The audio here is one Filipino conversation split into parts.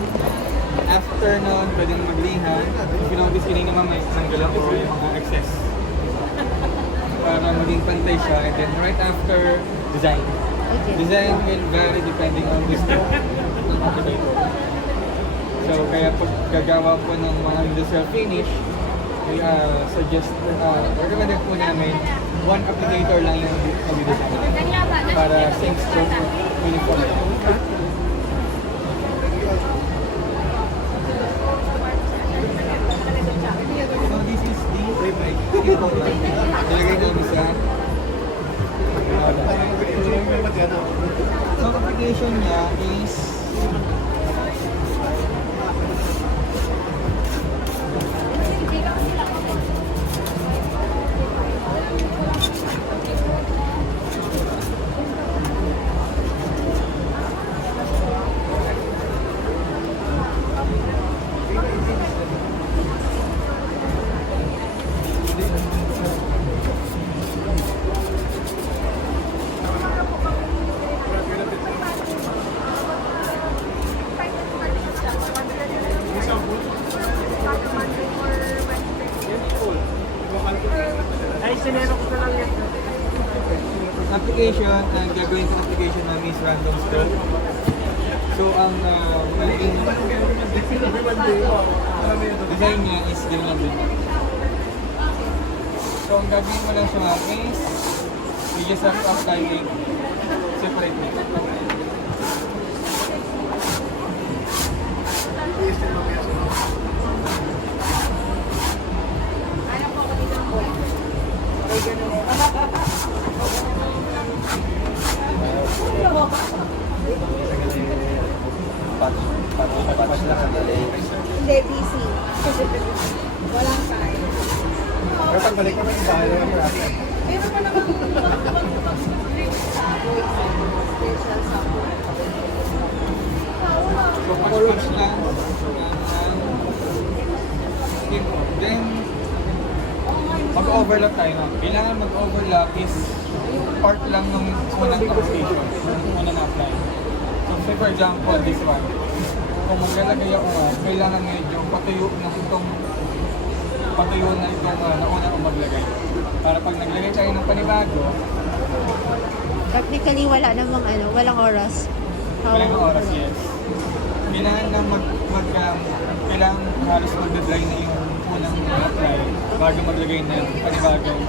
perfect. After nun, pwedeng maglihan. If you notice, kanina may nanggalang ko yung mga excess. Para maging pantay siya. And then right after, design. Okay. Design will vary depending on the scope ng applicator. So kaya pag gagawa po ng mga industrial finish, we suggest, recommended po namin one applicator lang yung pag-design para same stroke uniform. So this is the ilagay ko isa. So application niya is application, ang gagawin sa application namin is random stroke. So ang magiging design niya is ganun lang din. So ang gagawin mo lang siya is we just have to apply it separately. Patch na sandali. Hindi, busy. Walang time. Pero pagbalik naman yung bahay naman natin. Pero pa naman So patch lang. Then mag-overlap tayo na. Kailangan mag-overlap is part lang ng unang application. Unang apply. So say for example, this one. Kung maglalagay ako, kailangan medyo patuyo na itong nauna kong maglagay. Para pag naglagay tayo ng panibago, technically wala namang walang oras. walang oras, yes. Kailangan na kailangan halos mag-dry na yung unang apply bago maglagay na yung panibagong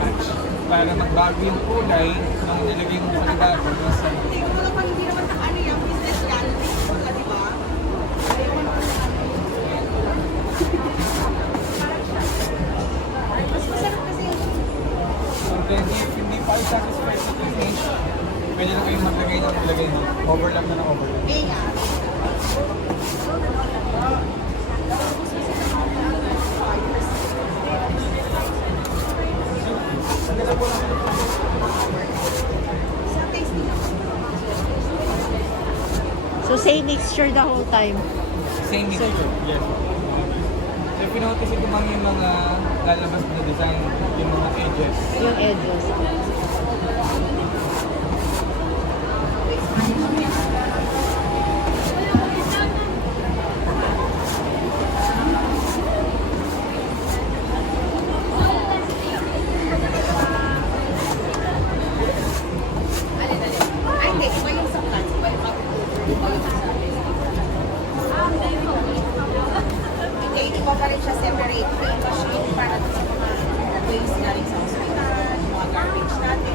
match. Para magbago yung kulay ng nilagay mo sa panibago. Then if hindi pa kayo satisfied sa finish, pwede na kayong maglagay ng overlap na ng overlap. So same mixture the whole time. Same mixture, yes. So if you notice ito mga yung mga lalabas na design, yung mga edges. Yung edges. Hindi pa pa rin siya separate. May machine para sa mga waste na rin sa hospital, mga garbage natin.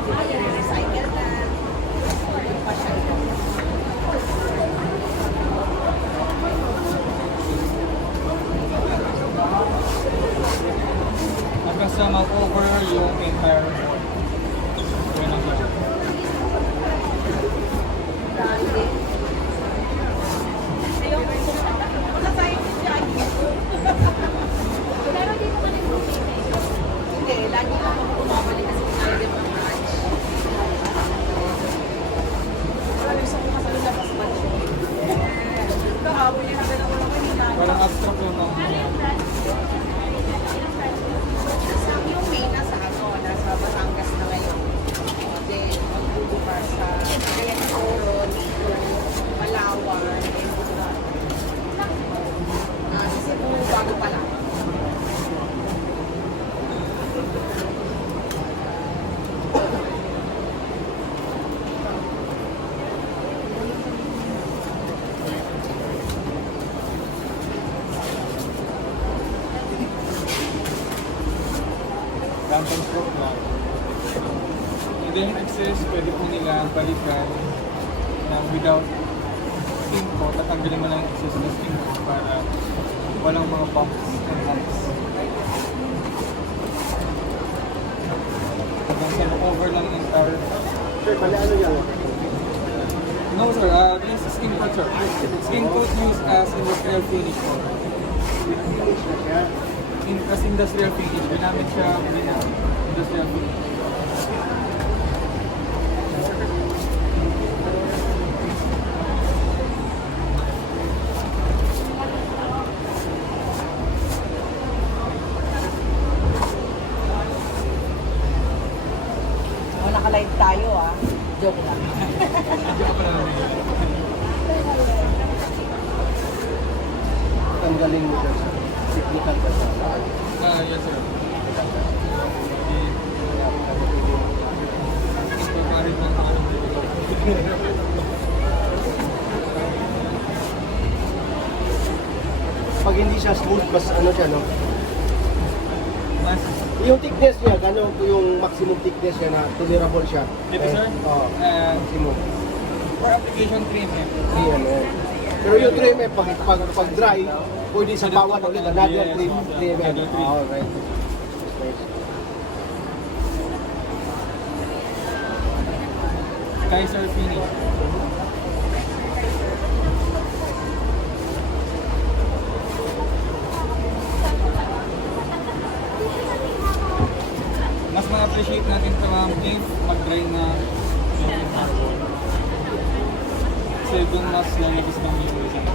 pwede po nila balikan na without steam coat, tatanggalin mo lang yung excess na steam coat para walang mga bumps and humps. Hanggang sa over lang yung entire. Sir, bali ano yan? No sir, this is skin coat sir. Skin coat used as industrial finish po. Finish na siya. As industrial finish, ginamit siya industrial finish. O, naka-live tayo ah. Joke lang. Joke lang. Ang galing mo dyan, sir. Technical ka sa Yes sir. So kahit na Pag hindi siya smooth, mas ano siya, no? mas Yung thickness niya, gano'n po yung maximum thickness niya na tolerable siya. dito sir, Oo, maximum. for application cream eh. Ayan, eh. Pero yung 3 mm, pag dry, pwede sa bawat ulit, another 3 mm. Another three. Alright. Kaiser finish. Mas ma-appreciate natin sa mga if mag-dry na yung carbon. Kasi doon mas lalabas ng yung design.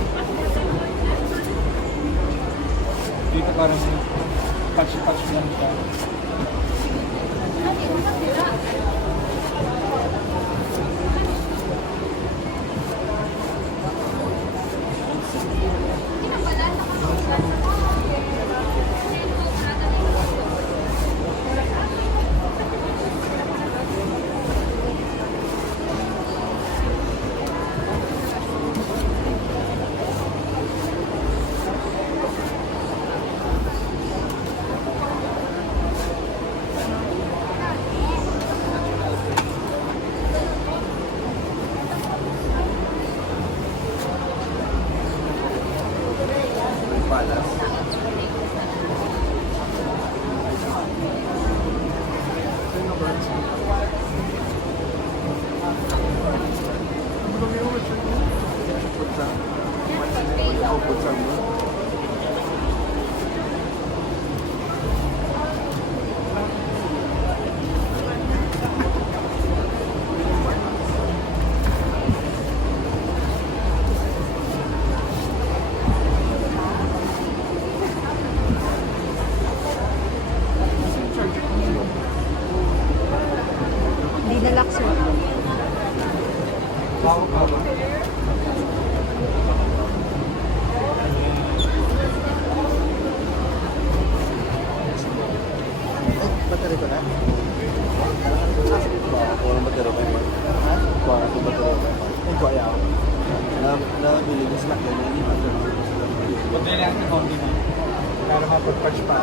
Dito parang patch-patch lang siya. Hindi na lock, sir. Wow, wow. Battery ko na? Walang battery ko na. Ha? Wala ko battery ko na. Kung kaya ako. Nabili ko snack na hindi battery ko. Pagkaya lang ng konti na para mapag-patch pa.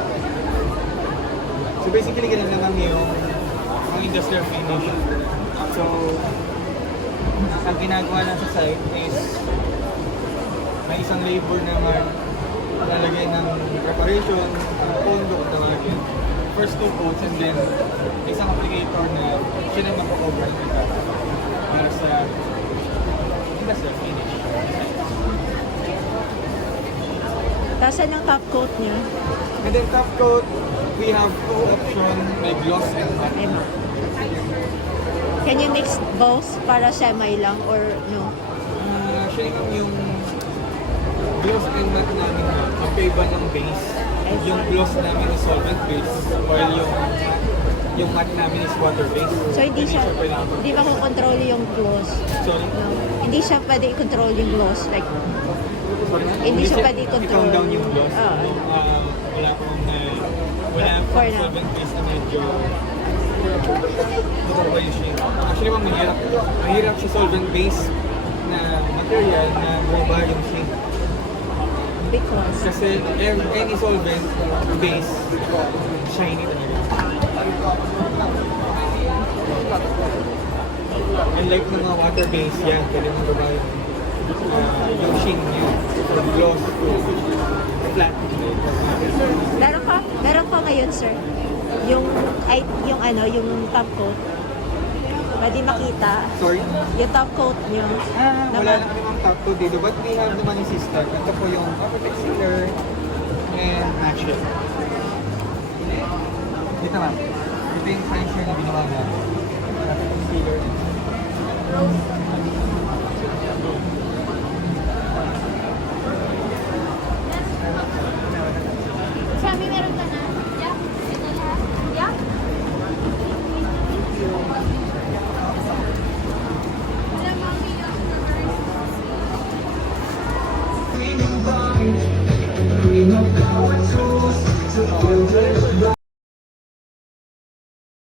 So basically, ganun lang yung industrial finish. So, ang ginagawa lang sa site is may isang labor naman lalagay ng preparation, pondo kung tawagin. First 2 coats and then isang applicator na siya na mapakover nito para sa industrial finish. Tapos ang top coat niya? And then top coat, we have 2 options, may gloss and matte. Ay, ma. Can you mix both para semi lang or no? Actually, yung gloss and matte namin magkaiba ng base. Yung gloss namin is solvent base, while yung matte namin is water base. So hindi siya, hindi ba control yung gloss? Sorry? No. Hindi siya pwede i-control yung gloss. Like, hindi siya pwede i-control. I-count down yung gloss. Oo. Wala akong wala For akong now. solvent base na medyo matapay yung shade. Actually, mahirap siya solvent base na material na bumaba yung shade. Because, Kasi any solvent base, shiny talaga. Unlike ng mga water-based yan, pwede mo gawa yung sheen niya, from gloss to flat. Meron pa ngayon, sir. Yung yung top coat. Pwede makita. Sorry? Yung top coat nyo. Wala na kami mga top 2 dito, but we have naman yung system. Ito po yung Protect Sealer and Match It. Dito ma'am. Ito yung finisher na ginawa natin. Protect Sealer.